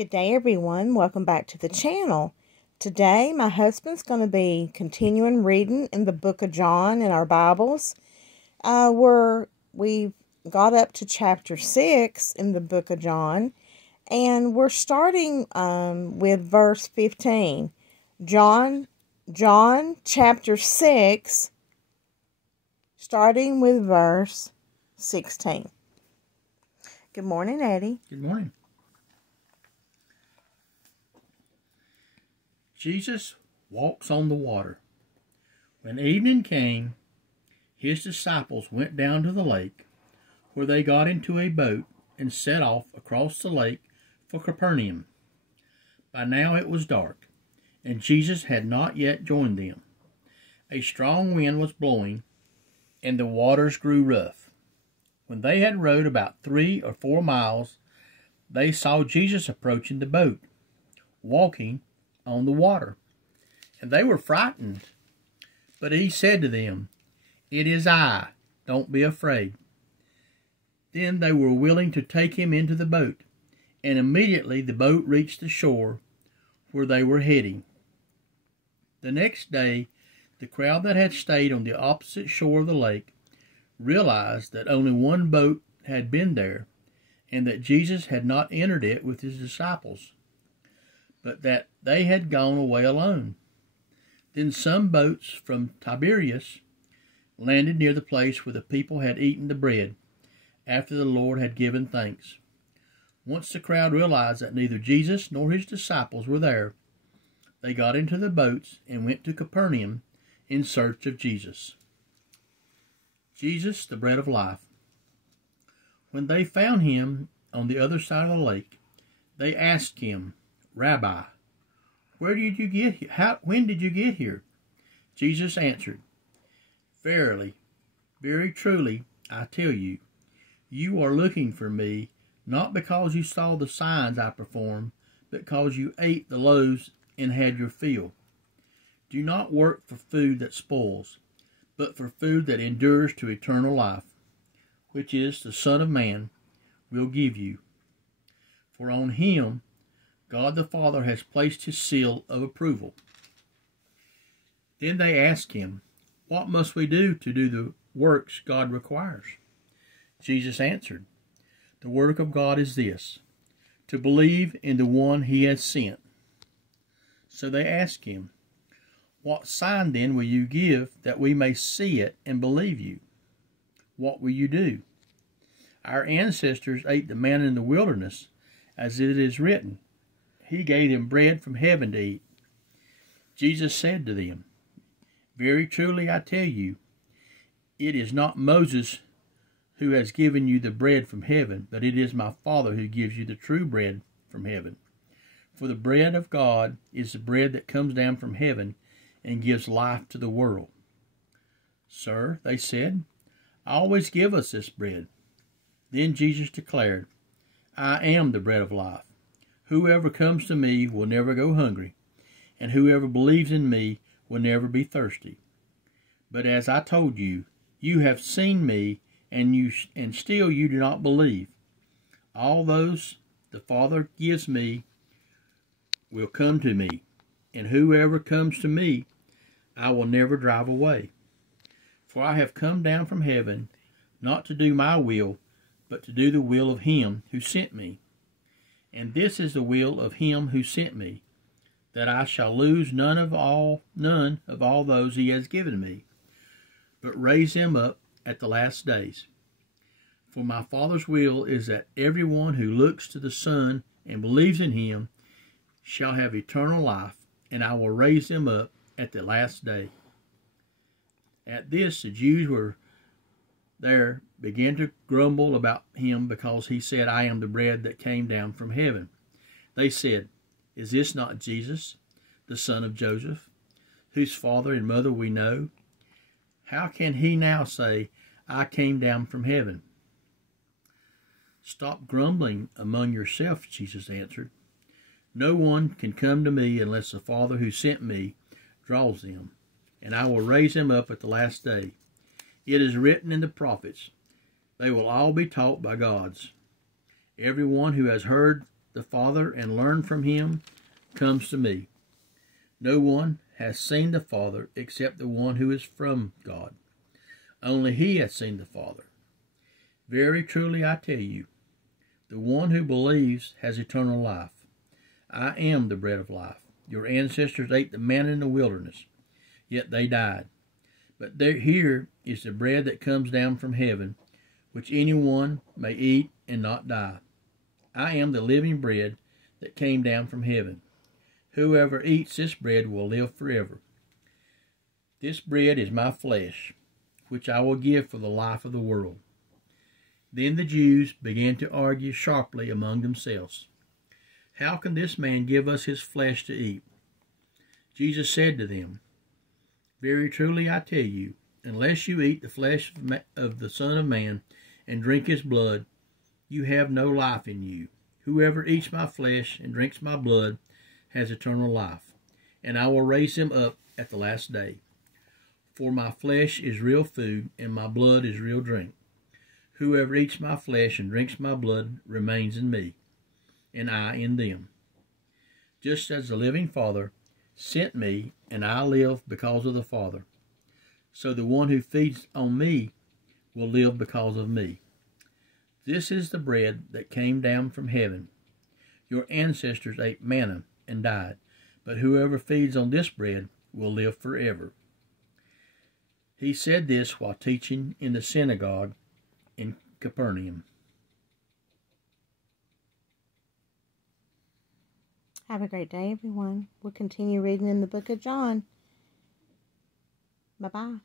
Good day, everyone. Welcome back to the channel. Today, my husband's going to be continuing reading in the book of John in our Bibles. We've got up to chapter 6 in the book of John, and we're starting with verse 15. John chapter 6, starting with verse 16. Good morning, Eddie. Good morning. Jesus walks on the water. When evening came, his disciples went down to the lake, where they got into a boat and set off across the lake for Capernaum. By now it was dark, and Jesus had not yet joined them. A strong wind was blowing, and the waters grew rough. When they had rowed about 3 or 4 miles, they saw Jesus approaching the boat, walking on the water, and they were frightened. But he said to them, "It is I, don't be afraid." Then they were willing to take him into the boat, and immediately the boat reached the shore where they were heading. The next day, the crowd that had stayed on the opposite shore of the lake realized that only one boat had been there, and that Jesus had not entered it with his disciples, but that they had gone away alone. Then some boats from Tiberias landed near the place where the people had eaten the bread, after the Lord had given thanks. Once the crowd realized that neither Jesus nor his disciples were there, they got into the boats and went to Capernaum in search of Jesus. Jesus, the bread of life. When they found him on the other side of the lake, they asked him, "Rabbi, when did you get here?" Jesus answered, "Verily, very truly, I tell you, you are looking for me, not because you saw the signs I performed, but because you ate the loaves and had your fill. Do not work for food that spoils, but for food that endures to eternal life, which is the Son of Man will give you. For on him God the Father has placed his seal of approval." Then they asked him, "What must we do to do the works God requires?" Jesus answered, "The work of God is this, to believe in the one he has sent." So they asked him, "What sign then will you give that we may see it and believe you? What will you do? Our ancestors ate the manna in the wilderness, as it is written, he gave them bread from heaven to eat." Jesus said to them, "Very truly I tell you, it is not Moses who has given you the bread from heaven, but it is my Father who gives you the true bread from heaven. For the bread of God is the bread that comes down from heaven and gives life to the world." "Sir," they said, "always give us this bread." Then Jesus declared, "I am the bread of life. Whoever comes to me will never go hungry, and whoever believes in me will never be thirsty. But as I told you, you have seen me, and still you do not believe. All those the Father gives me will come to me, and whoever comes to me I will never drive away. For I have come down from heaven, not to do my will, but to do the will of him who sent me. And this is the will of him who sent me, that I shall lose none of all those he has given me, but raise them up at the last days. For my Father's will is that everyone who looks to the Son and believes in him shall have eternal life, and I will raise them up at the last day." At this, the Jews were there began to grumble about him because he said, "I am the bread that came down from heaven." They said, "Is this not Jesus, the son of Joseph, whose father and mother we know? How can he now say, 'I came down from heaven'?" "Stop grumbling among yourselves," Jesus answered. "No one can come to me unless the Father who sent me draws them, and I will raise them up at the last day. It is written in the prophets, they will all be taught by gods. Everyone who has heard the Father and learn from him comes to me. No one has seen the Father except the one who is from God. Only he has seen the Father. Very truly I tell you, the one who believes has eternal life. I am the bread of life. Your ancestors ate the manna in the wilderness, yet they died. But here is the bread that comes down from heaven, which anyone may eat and not die. I am the living bread that came down from heaven. Whoever eats this bread will live forever. This bread is my flesh, which I will give for the life of the world. Then the Jews began to argue sharply among themselves. How can this man give us his flesh to eat? Jesus said to them, Very truly I tell you, unless you eat the flesh of the Son of Man and drink his blood, you have no life in you. Whoever eats my flesh and drinks my blood has eternal life, and I will raise him up at the last day. For my flesh is real food, and my blood is real drink. Whoever eats my flesh and drinks my blood remains in me, and I in them. Just as the living Father sent me, and I live because of the Father, so the one who feeds on me will live because of me. This is the bread that came down from heaven. Your ancestors ate manna and died, but whoever feeds on this bread will live forever. He said this while teaching in the synagogue in Capernaum. Have a great day, everyone. We'll continue reading in the book of John. Bye-bye.